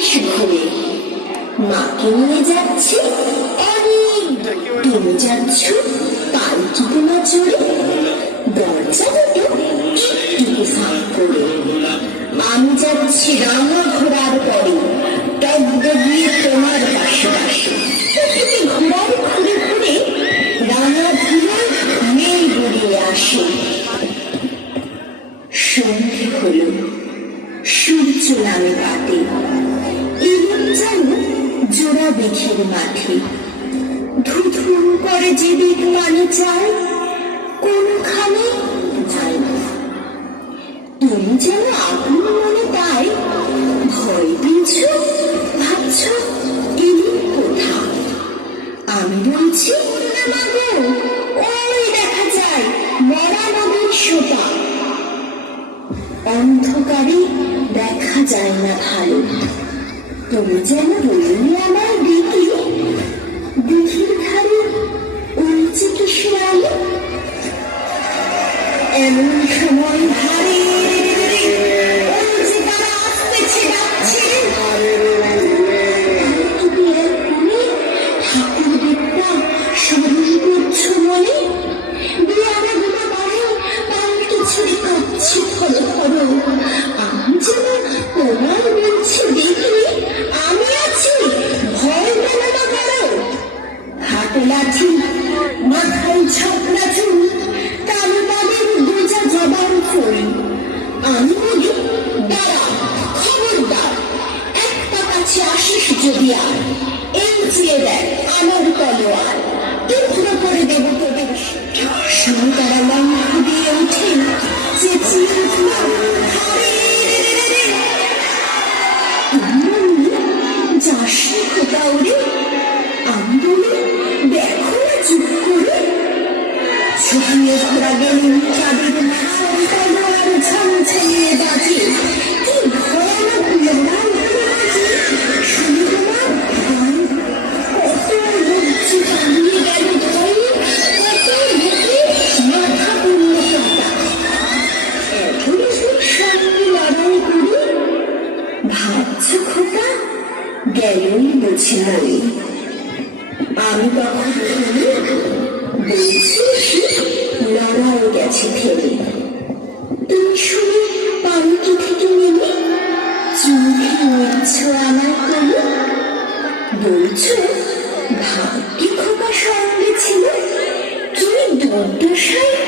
বেশ ঘুরে মাকে নিয়ে যাচ্ছে অনেক। তুমি যাচ্ছ পালকিতে না চড়ে, দরজা দুটো একটু ফাঁক করে। আমি যাচ্ছি রাঙা ঘোড়ার পরে, টগবগিয়ে গিয়ে তোমার পাশে পাশে। ঘোড়ার ঘুরে ঘুরে রাঙা ধুলো মেয়ে গড়িয়ে আসে। সন্ধে হলো, সূর্য নামে ঘাটে, এরূপ যেন জোড়া বেখের মাঠে। ধুধু করে যে দিক পানি চায়, কোনখানে যায় না। তুমি যেন আপন মনে তাই ভয় পেয়েছ, ভাবছ এরূপ কোথা। আমি বলছি ওই দেখা যায় মরা নদীর সোপা। অন্ধকারে দেখা যায় না ভালো, তুমি যেন বললে আমার দেখি দিঘির ধারে উঠছে কিসের আলো। এমন সময় ধারে ঠাকুর দেবতা স্মরণ করছো মনে, পাল্টে ছেড়ে কাঁদছে ফলো ফলো। আমি যেন তোমার বলছি দেখি আমি আছি, ভয় পেলে না করো। হাতে লাঠি, মাথায় ঝাপড়া চুল, কালো তাদের গোজা জবান ফুল। আমি বলি দাঁড়া, খবরদার, একটা কাছে আসিস যদি আর, এই চেয়ে দেখ আমার তলোয়ার, টুকরো করে দেব তোদের। সময় তারা লম্বা দিয়ে উঠে চেঁচিয়ে উঠল, যাসনি খোকা ওরে। আমি বলি দেখো না চুপ করে। ছড়িয়ে ঘোরা গেলেন চাঁদের মাথার তলোয়ার ঝমঝমিয়ে বাজে। কি ভয়ানক লড়াই বাজে, শুনে তোমার কত লজ্জে পালিয়ে গেল ভয়ে, কত বুকে মাথা পড়ল কাটা। এখন সঙ্গে লড়াই করে ভাবছ খোকা গেলই বুঝি মরে। আমি তখন বলছি লড়াই গেছে ফেলে। তুমি শুনে পালকি থেকে নেমে চুলে নিচ্ছ আমার কোলে। বলছো ভাগ্যে খোকা সঙ্গে ছিল, কি দুর্দশায়